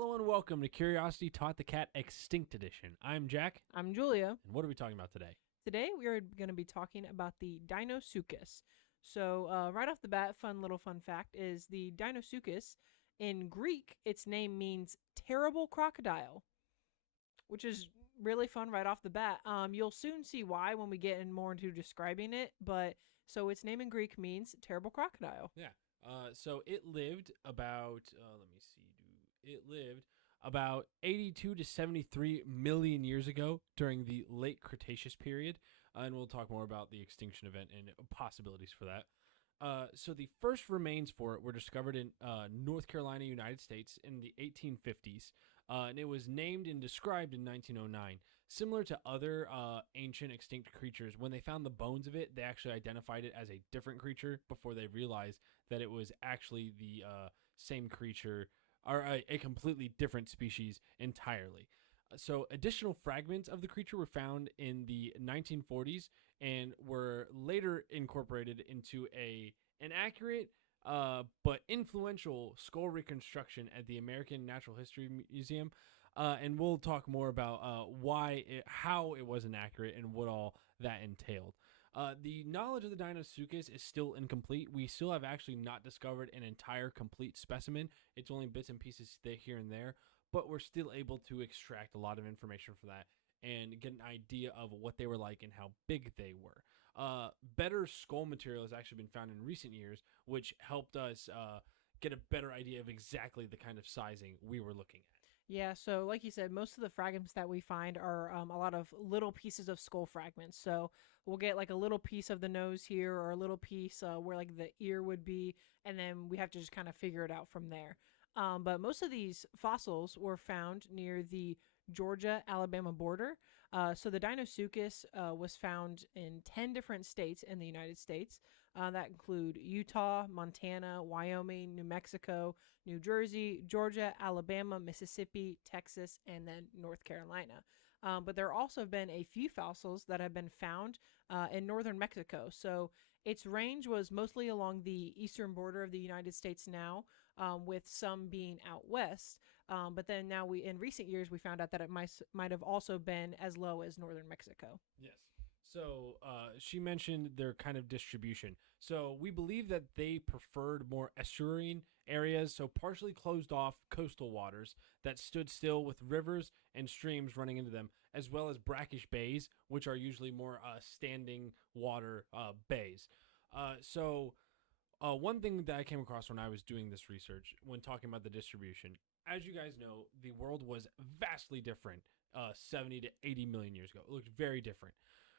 Hello and welcome to Curiosity Taught the Cat Extinct Edition. I'm Jack, I'm Julia. and what are we talking about today? Today we are going to be talking about the Deinosuchus. So, right off the bat, fun fact is the Deinosuchus in Greek, its name means terrible crocodile, which is really fun right off the bat. You'll soon see why when we get in more into describing it, but so its name in Greek means terrible crocodile. Yeah. So it lived about, it lived about 82 to 73 million years ago during the late Cretaceous period. And we'll talk more about the extinction event and possibilities for that. So the first remains for it were discovered in North Carolina, United States in the 1850s, and it was named and described in 1909. Similar to other ancient extinct creatures, when they found the bones of it, they actually identified it as a different creature before they realized that it was actually the same creature or a completely different species entirely. So, additional fragments of the creature were found in the 1940s and were later incorporated into an accurate but influential skull reconstruction at the American Natural History Museum. And we'll talk more about how it was inaccurate and what all that entailed. The knowledge of the Deinosuchus is still incomplete. We still have actually not discovered an entire complete specimen. It's only bits and pieces here and there, but we're still able to extract a lot of information from that and get an idea of what they were like and how big they were. Better skull material has actually been found in recent years, which helped us get a better idea of exactly the kind of sizing we were looking at. Yeah, so like you said, most of the fragments that we find are a lot of little pieces of skull fragments. So we'll get like a little piece of the nose here or a little piece where like the ear would be, and then we have to just kind of figure it out from there. But most of these fossils were found near the Georgia-Alabama border. So the Deinosuchus was found in 10 different states in the United States. That include Utah, Montana, Wyoming, New Mexico, New Jersey, Georgia, Alabama, Mississippi, Texas, and then North Carolina. But there also have been a few fossils that have been found in northern Mexico. So its range was mostly along the eastern border of the United States now, with some being out west. But then now in recent years, we found out that it might have also been as low as northern Mexico. Yes. So she mentioned their kind of distribution. So we believe that they preferred more estuarine areas, so partially closed off coastal waters that stood still with rivers and streams running into them, as well as brackish bays, which are usually more standing water bays. One thing that I came across when I was doing this research, when talking about the distribution, as you guys know, the world was vastly different 70 to 80 million years ago. It looked very different.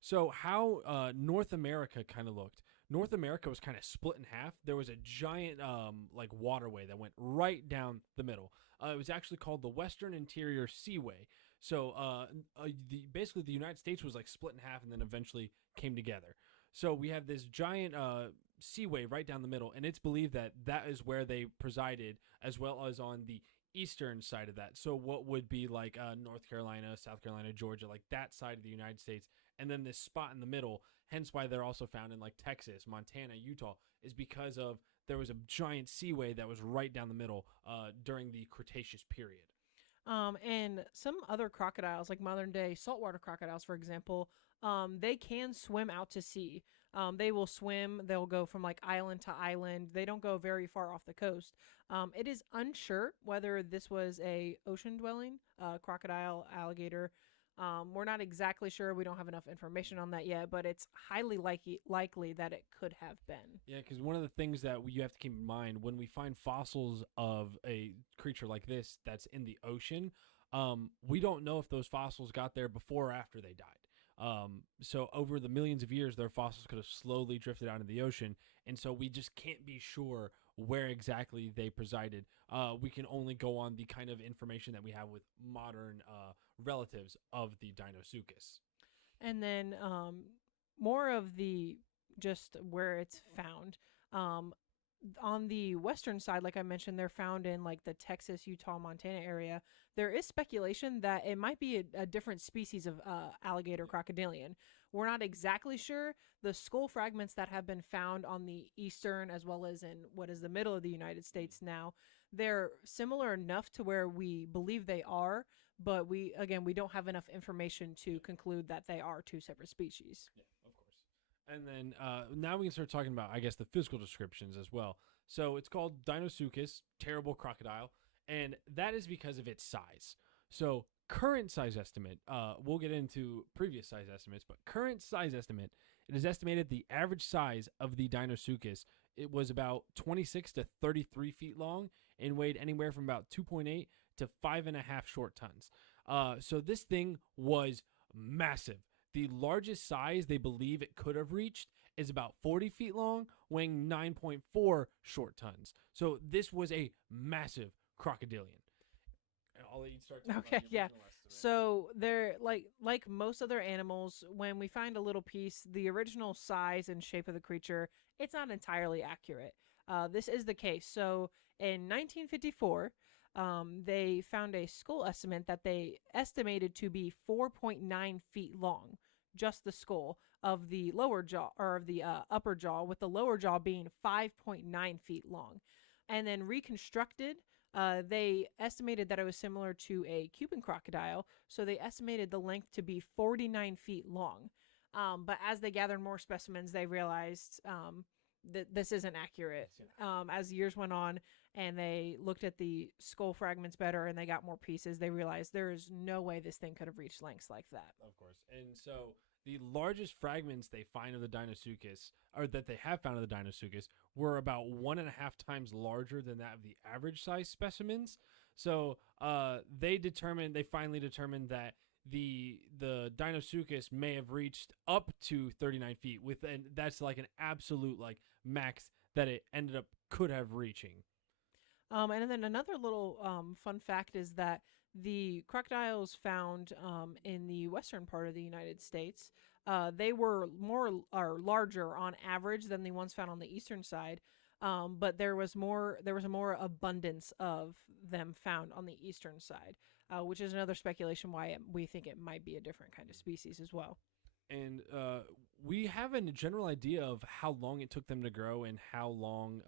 So how North America kind of looked. North America was kind of split in half. There was a giant like waterway that went right down the middle. It was actually called the Western Interior Seaway. So basically the United States was like split in half and then eventually came together. So we have this giant seaway right down the middle, and it's believed that that is where they presided, as well as on the eastern side of that. So what would be like North Carolina, South Carolina, Georgia, like that side of the United States, and then this spot in the middle. Hence why they're also found in like Texas, Montana, Utah, is because of there was a giant seaway that was right down the middle during the Cretaceous period. And some other crocodiles, like modern day saltwater crocodiles, for example, they can swim out to sea. They will swim, they'll go from like island to island. They don't go very far off the coast. It is unsure whether this was a ocean dwelling crocodile, alligator. We're not exactly sure. We don't have enough information on that yet, but it's highly likely that it could have been. Yeah, because one of the things that you have to keep in mind when we find fossils of a creature like this that's in the ocean, we don't know if those fossils got there before or after they died. So over the millions of years, their fossils could have slowly drifted out of the ocean, and so we just can't be sure where exactly they presided. We can only go on the kind of information that we have with modern relatives of the Deinosuchus. And then more of the just where it's found. Um, on the western side, like I mentioned, they're found in like the Texas, Utah, Montana area. There is speculation that it might be a different species of alligator crocodilian. We're not exactly sure. The skull fragments that have been found on the eastern as well as in what is the middle of the United States now, they're similar enough to where we believe they are, but we don't have enough information to conclude that they are two separate species. Yeah, of course. And then now we can start talking about, I guess, the physical descriptions as well. So it's called Deinosuchus, terrible crocodile, and that is because of its size. So current size estimate, we'll get into previous size estimates, but current size estimate, it is estimated the average size of the Deinosuchus, it was about 26 to 33 feet long and weighed anywhere from about 2.8 to 5.5 short tons. So this thing was massive. The largest size they believe it could have reached is about 40 feet long, weighing 9.4 short tons. So this was a massive crocodilian. And I'll let you start talking Okay, about the yeah. original estimate. So they're like most other animals, when we find a little piece, the original size and shape of the creature, it's not entirely accurate. This is the case. So in 1954, they found a skull estimate that they estimated to be 4.9 feet long, just the skull of the lower jaw or of the upper jaw, with the lower jaw being 5.9 feet long, and then reconstructed they estimated that it was similar to a Cuban crocodile, so they estimated the length to be 49 feet long. But as they gathered more specimens, they realized that this isn't accurate. As years went on and they looked at the skull fragments better and they got more pieces, they realized there is no way this thing could have reached lengths like that. Of course. And so the largest fragments they find of the Deinosuchus, or that they have found of the Deinosuchus, were about 1.5 times larger than that of the average size specimens. So they finally determined that the Deinosuchus may have reached up to 39 feet with, and that's like an absolute like max that it ended up could have reaching. And then another little fun fact is that the crocodiles found in the western part of the United States, they were more or larger on average than the ones found on the eastern side. But there was a more abundance of them found on the eastern side, which is another speculation why we think it might be a different kind of species as well. And we have a general idea of how long it took them to grow and how long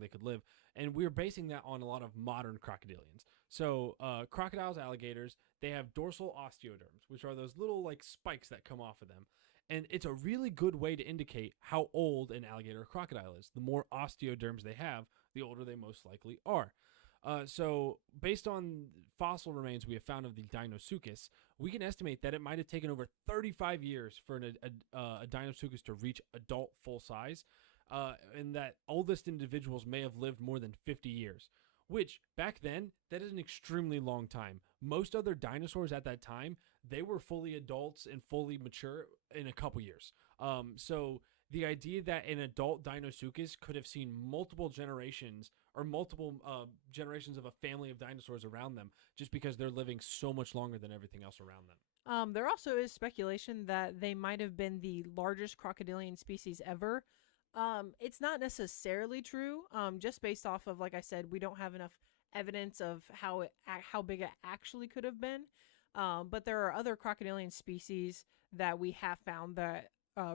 they could live, and we're basing that on a lot of modern crocodilians. So crocodiles, alligators, they have dorsal osteoderms, which are those little like spikes that come off of them, and it's a really good way to indicate how old an alligator or crocodile is. The more osteoderms they have, the older they most likely are. So, based on fossil remains we have found of the Deinosuchus, we can estimate that it might have taken over 35 years for a Deinosuchus to reach adult full size, and that oldest individuals may have lived more than 50 years, which back then, that is an extremely long time. Most other dinosaurs at that time, they were fully adults and fully mature in a couple years. So, the idea that an adult Deinosuchus could have seen multiple generations or multiple generations of a family of dinosaurs around them just because they're living so much longer than everything else around them. There also is speculation that they might have been the largest crocodilian species ever. It's not necessarily true. Just based off of, like I said, we don't have enough evidence of how big it actually could have been. But there are other crocodilian species that we have found that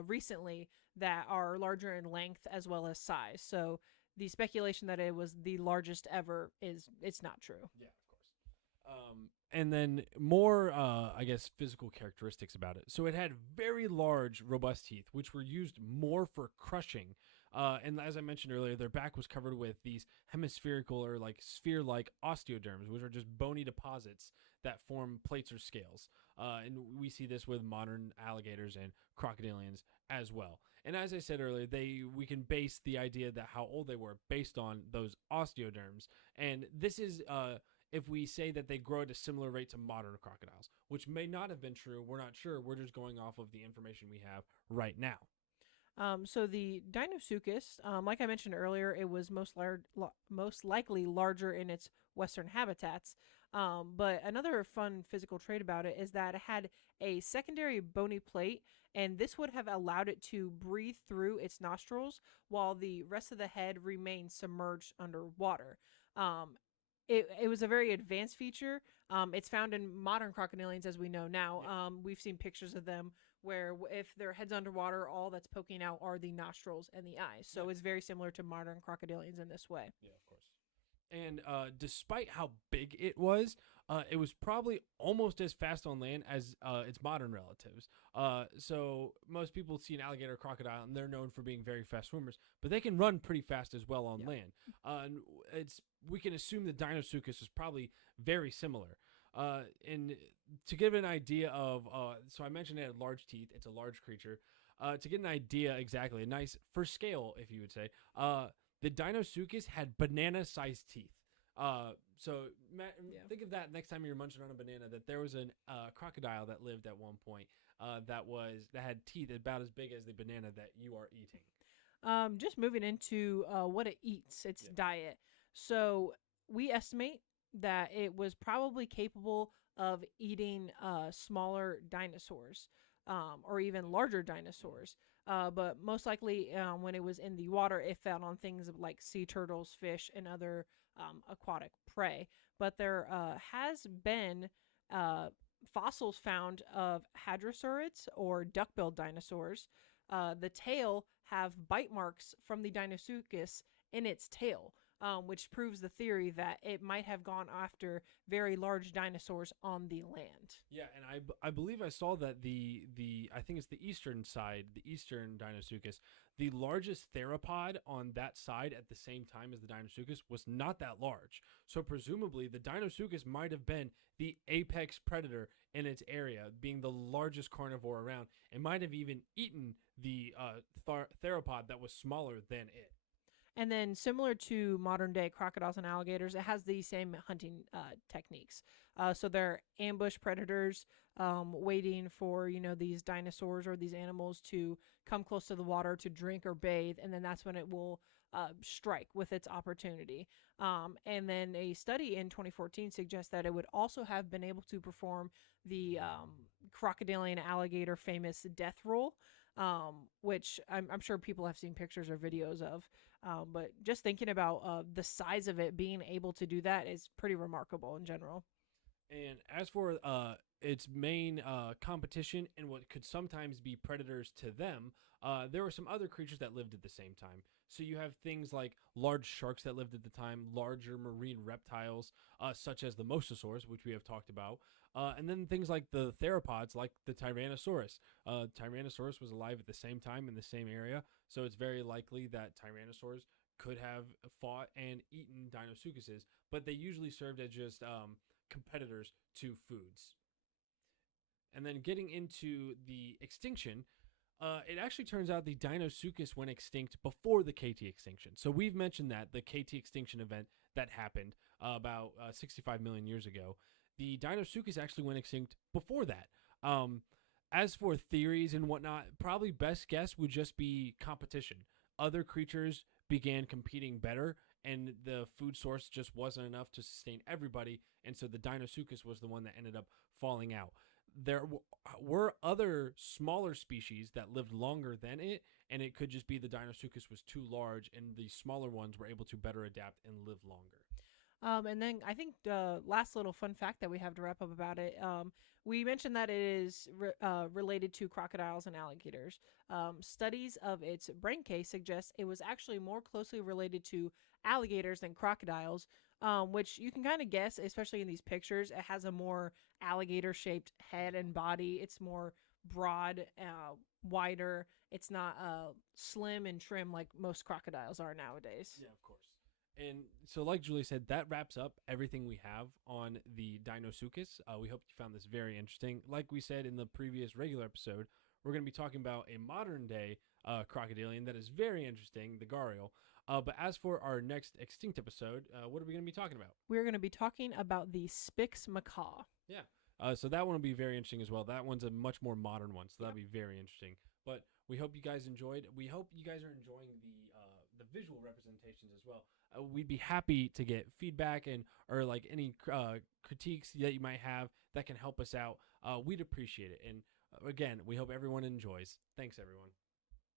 recently that are larger in length as well as size. So the speculation that it was the largest ever it's not true. Yeah, of course. And then more, I guess, physical characteristics about it. So it had very large, robust teeth, which were used more for crushing. And as I mentioned earlier, their back was covered with these hemispherical or like sphere-like osteoderms, which are just bony deposits that form plates or scales. And we see this with modern alligators and crocodilians as well. And as I said earlier, we can base the idea that how old they were based on those osteoderms. And this is if we say that they grow at a similar rate to modern crocodiles, which may not have been true. We're not sure. We're just going off of the information we have right now. So the Deinosuchus, like I mentioned earlier, it was most likely larger in its western habitats. But another fun physical trait about it is that it had a secondary bony plate, and this would have allowed it to breathe through its nostrils while the rest of the head remained submerged underwater. Um, it was a very advanced feature. It's found in modern crocodilians as we know now. Yeah. We've seen pictures of them where if their head's underwater, all that's poking out are the nostrils and the eyes. So Yeah. it's very similar to modern crocodilians in this way. Yeah, of course. And despite how big it was probably almost as fast on land as its modern relatives. So most people see an alligator or crocodile, and they're known for being very fast swimmers, but they can run pretty fast as well on Yeah. land. And it's we can assume that Deinosuchus was probably very similar. And to give an idea of, so I mentioned it had large teeth. It's a large creature. To get an idea exactly, a nice for scale, if you would say, the Deinosuchus had banana-sized teeth. So Yeah. think of that next time you're munching on a banana. That there was a crocodile that lived at one point that had teeth about as big as the banana that you are eating. Just moving into what it eats, its Yeah. diet. So we estimate that it was probably capable of eating smaller dinosaurs, or even larger dinosaurs. But most likely, when it was in the water, it fed on things like sea turtles, fish, and other aquatic prey. But there has been uh, fossils found of hadrosaurids or duck-billed dinosaurs. The tail have bite marks from the Deinosuchus in its tail, which proves the theory that it might have gone after very large dinosaurs on the land. Yeah, and I believe I saw that the I think it's the eastern side, the eastern Deinosuchus, the largest theropod on that side at the same time as the Deinosuchus was not that large. So presumably the Deinosuchus might have been the apex predator in its area, being the largest carnivore around. It might have even eaten the theropod that was smaller than it. And then, similar to modern day crocodiles and alligators, it has the same hunting techniques. So they're ambush predators, waiting for these dinosaurs or these animals to come close to the water to drink or bathe, and then that's when it will strike with its opportunity. And then a study in 2014 suggests that it would also have been able to perform the crocodilian alligator famous death roll, which I'm sure people have seen pictures or videos of. But just thinking about the size of it being able to do that is pretty remarkable in general. And as for its main competition and what could sometimes be predators to them, there were some other creatures that lived at the same time. So you have things like large sharks that lived at the time, larger marine reptiles, such as the mosasaurs, which we have talked about, and then things like the theropods, like the Tyrannosaurus. Tyrannosaurus was alive at the same time in the same area, so it's very likely that Tyrannosaurs could have fought and eaten Deinosuchuses, but they usually served as just competitors to foods. And then getting into the extinction, it actually turns out the Deinosuchus went extinct before the KT extinction. So we've mentioned that the KT extinction event that happened about 65 million years ago. The Deinosuchus actually went extinct before that. As for theories and whatnot, probably best guess would just be competition. Other creatures began competing better, and the food source just wasn't enough to sustain everybody, and so the Deinosuchus was the one that ended up falling out. There were other smaller species that lived longer than it, and it could just be the Deinosuchus was too large, and the smaller ones were able to better adapt and live longer. And then I think the last little fun fact that we have to wrap up about it, we mentioned that it is related to crocodiles and alligators. Studies of its brain case suggest it was actually more closely related to alligators than crocodiles, which you can kind of guess, especially in these pictures. It has a more alligator shaped head and body, it's more broad, wider. It's not slim and trim like most crocodiles are nowadays. Yeah, of course. And so, like Julie said, that wraps up everything we have on the Deinosuchus. We hope you found this very interesting. Like we said in the previous regular episode, we're going to be talking about a modern day crocodilian that is very interesting, the gharial. But as for our next extinct episode, what are we going to be talking about? We're going to be talking about the Spix macaw. Yeah. So that one will be very interesting as well. That one's a much more modern one, so that'll be very interesting. But we hope you guys enjoyed. We hope you guys are enjoying the visual representations as well. We'd be happy to get feedback and or like any critiques that you might have that can help us out. We'd appreciate it. And again, we hope everyone enjoys. Thanks, everyone.